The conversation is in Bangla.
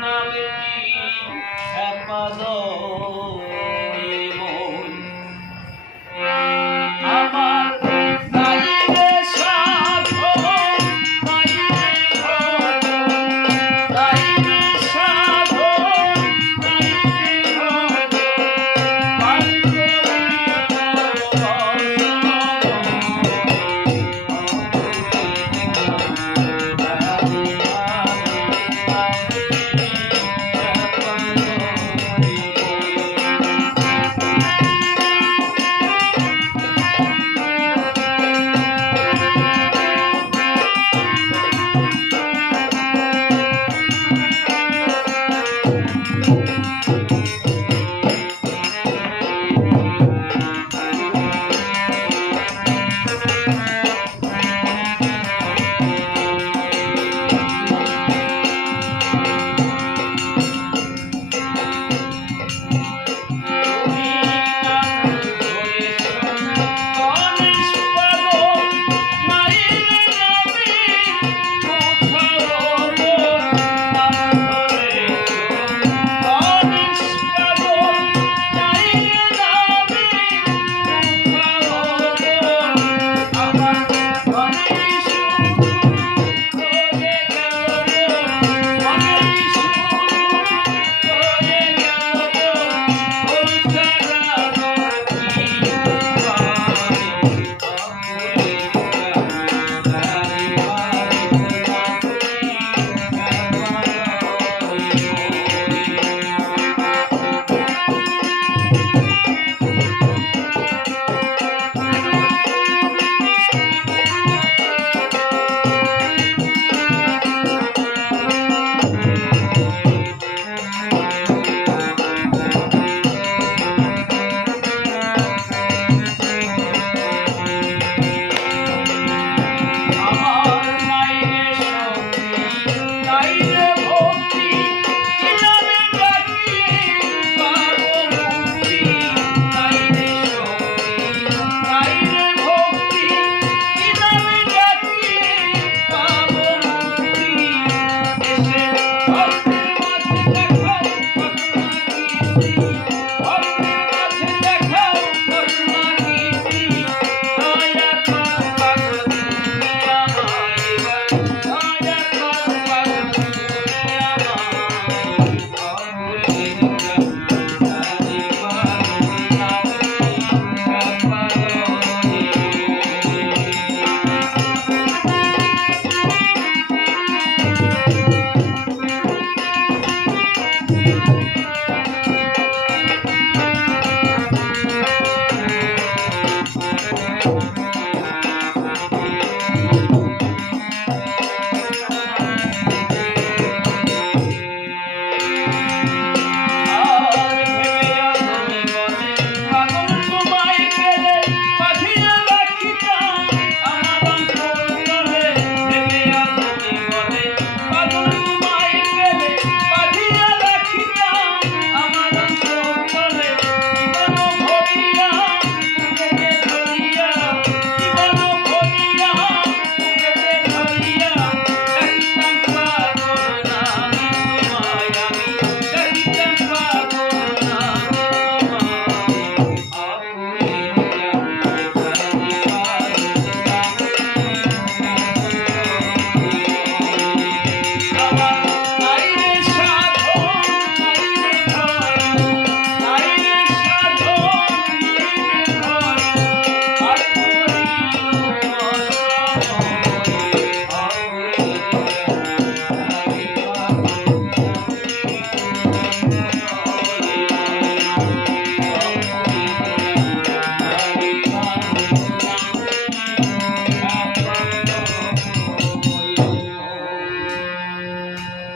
নামে কি শ্যাপাদ Bye.